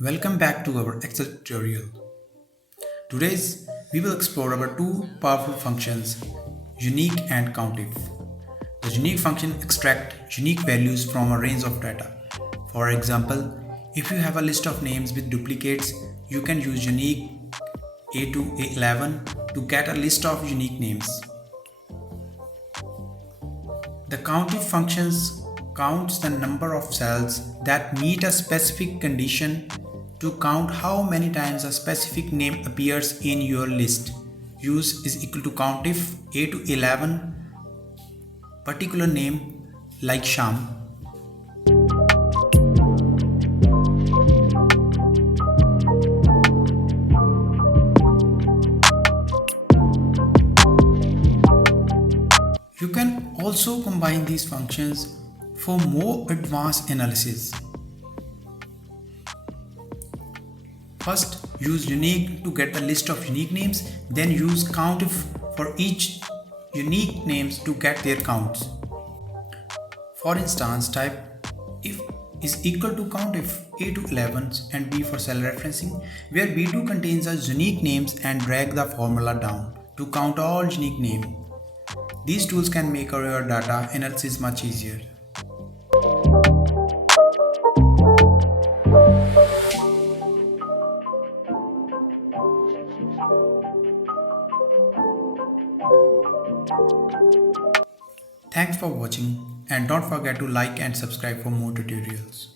Welcome back to our Excel tutorial. Today's we will explore our two powerful functions, unique and COUNTIF. The unique function extract unique values from a range of data. For example, if you have a list of names with duplicates, you can use unique A to A11 to get a list of unique names. The COUNTIF functions counts the number of cells that meet a specific condition to count how many times a specific name appears in your list. Use is equal to COUNTIF A to 11 particular name like Sham. You can also combine these functions for more advanced analysis. First, use unique to get the list of unique names, then use COUNTIF for each unique names to get their counts. For instance, type if is equal to COUNTIF A to 11 and B for cell referencing, where B2 contains a unique names and drag the formula down to count all unique names. These tools can make our data analysis much easier. Thanks for watching and don't forget to like and subscribe for more tutorials.